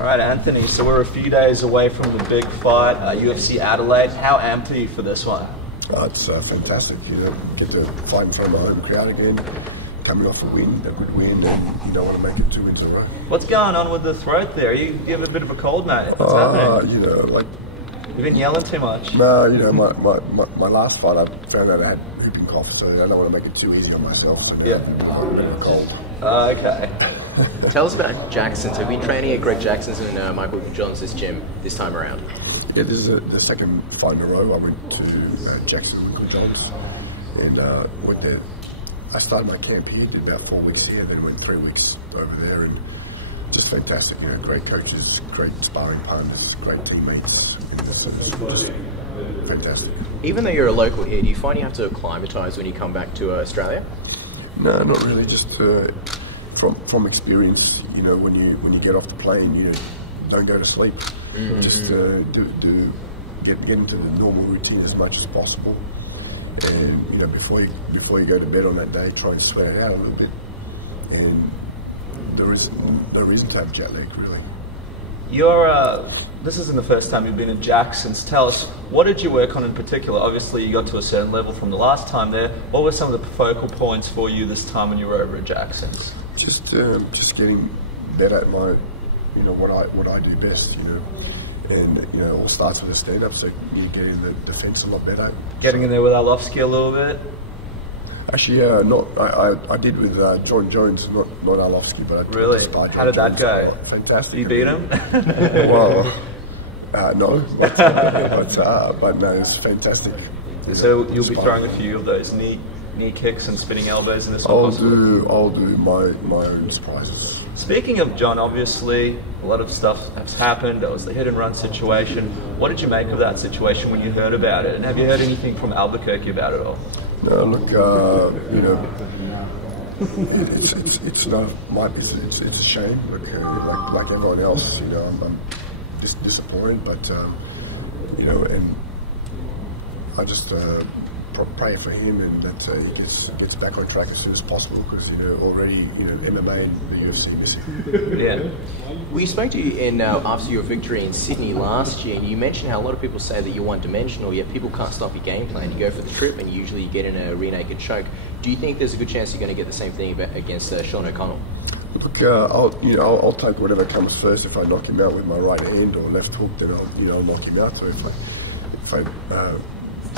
All right, Anthony, so we're a few days away from the big fight, UFC Adelaide. How amped are you for this one? It's fantastic, you know, get to fight in front of my home crowd again, coming off a good win, and you don't want to make it 2 wins in a row. What's going on with the throat there? You have a bit of a cold, mate. What's happening? You know, like... You've been yelling too much. No, you know, my last fight, I found out I had whooping cough, so I don't want to make it too easy on myself, so now I'm a bit of a cold. Okay. Tell us about Jackson's. Have you been training at Greg Jackson's and Michael Johnson's gym this time around? Yeah, this is the second fight in a row. I went to Jackson and Winkeljohn's and went there. I started my camp here, did about 4 weeks here, then went 3 weeks over there, and just fantastic, you know, great coaches, great sparring partners, great teammates, and it's just fantastic. Even though you're a local here, do you find you have to acclimatise when you come back to Australia? No, not really, just from experience, you know, when you get off the plane, you know, don't go to sleep, just get into the normal routine as much as possible, and you know, before you go to bed on that day, try and sweat it out a little bit, and there is no reason to have jet lag, really. This isn't the first time you've been at Jackson's. Tell us, what did you work on in particular? Obviously, you got to a certain level from the last time there. What were some of the focal points for you this time when you were over at Jackson's? Just getting better at my, you know, what I do best, you know. And you know, it all starts with a stand-up, so you get in the defence a lot better. Getting in there with Alvey a little bit? Actually, I did with Jon Jones, not Alvey, but I really. How did that go? Fantastic. You beat him? Well, no, but no, it's fantastic. So you'll be throwing a few of those knee kicks and spinning elbows in this one? I'll do my own surprises. Speaking of Jon, obviously a lot of stuff has happened. There was the hit and run situation. What did you make of that situation when you heard about it? And have you heard anything from Albuquerque about it all? No, look, you know, it's not my business. It's a shame. Like everyone else, you know, I'm disappointed, but you know, and I just pray for him and that he gets back on track as soon as possible, because you know, already, you know, MMA and the UFC missing. Yeah. We spoke to you after your victory in Sydney last year, and you mentioned how a lot of people say that you're one-dimensional, yet people can't stop your game plan. You go for the trip, and usually you get in a rear naked choke. Do you think there's a good chance you're going to get the same thing against Sean O'Connell? Look, I'll take whatever comes first. If I knock him out with my right hand or left hook, then I'll knock him out. So if I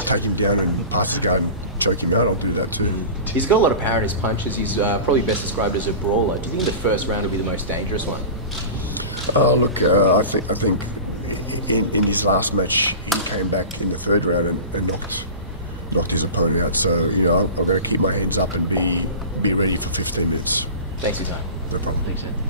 take him down and pass the guard and choke him out, I'll do that too. He's got a lot of power in his punches. He's probably best described as a brawler. Do you think the first round will be the most dangerous one? Look, I think in his last match, he came back in the third round and knocked his opponent out. So you know, I'm going to keep my hands up and be ready for 15 minutes. Thanks for your time. No problem. Thanks, Anthony.